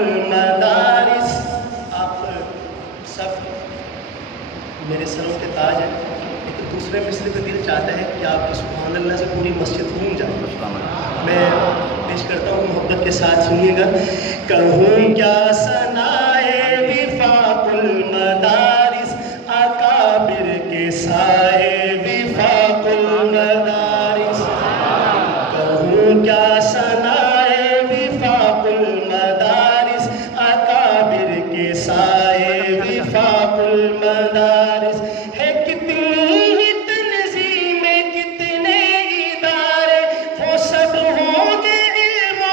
المدارس. آپ سب میرے سروں کے تاج ہیں. ایک دوسرے مصرے پہ دل چاہتا ہے کہ آپ کی سبحان اللہ سے پوری مسجد گھوم جائے. میں پیش کرتا ہوں, محبت کے ساتھ سنیے گا. کہوں کیا ثنائے وفاق المدارس, اکابر کے سائے وفاق المدارس. کہوں کیا ثنائے وفاق المدارس, اکابر کے سائے وفاق المدارس. ہے کتنی ہی تنظیمیں, کتنے ادارے, وہ سب ہوں گے علم و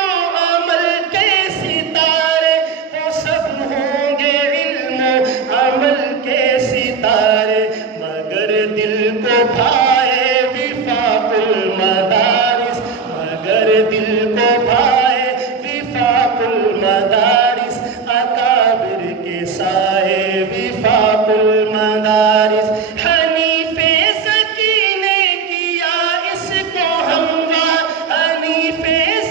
عمل کے ستارے, وہ سب ہوں گے علم و عمل کے ستارے. مگر دل کو بھائے وفاق المدارس, مگر دل کو بھائے وفاق المدارس, اکابر کے سائے وفاق المدارس. حنیف ذکی نے کیا اس کو ہموار, حنیف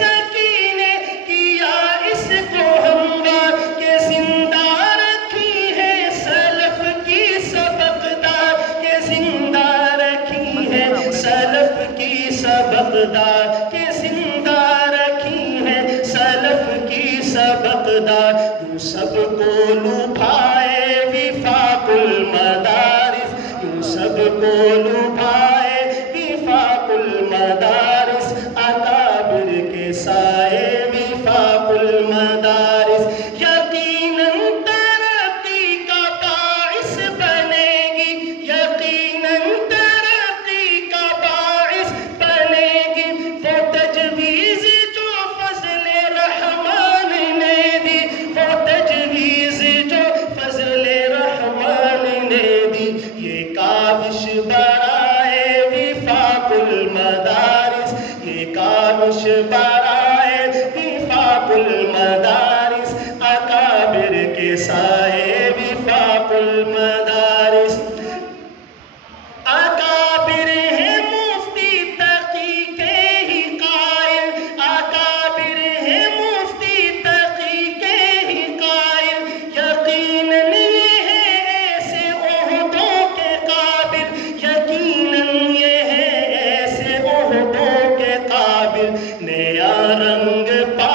ذکی نے کیا اس کو ہموار, کہ زندہ رکھی ہے سلف کی سبقدار, کہ زندہ رکھی ہے سلف کی سبقدار, کہ زندہ رکھی ہے سلف کی سبقدار. یوں سب کو لبھائے وفاق المدارس, یوں سب کو لبھائے وفاق المدارس, اکابر کے سائے وفاق المدارس. یقیناً ترقی کا باعث بنے گی, یقیناً ترقی کا باعث بنے گی, وہ تجویز جو فضل رحمان نے دی, وہ تجویز جو فضل رحمان نے دی. یہ کاوش برائے وفاق المدارس, یہ کاوش برائے وفاق المدارس, اکابر کے سائے وفاق المدارس. اکابر ہیں مفتی تقی کے ہی قائل, اکابر ہیں مفتی تقی کے ہی قائل. یقیناً یہ ہے ایسے عہدوں کے قابل, یقیناً یہ ہے ایسے عہدوں کے قابل. نیا رنگ پا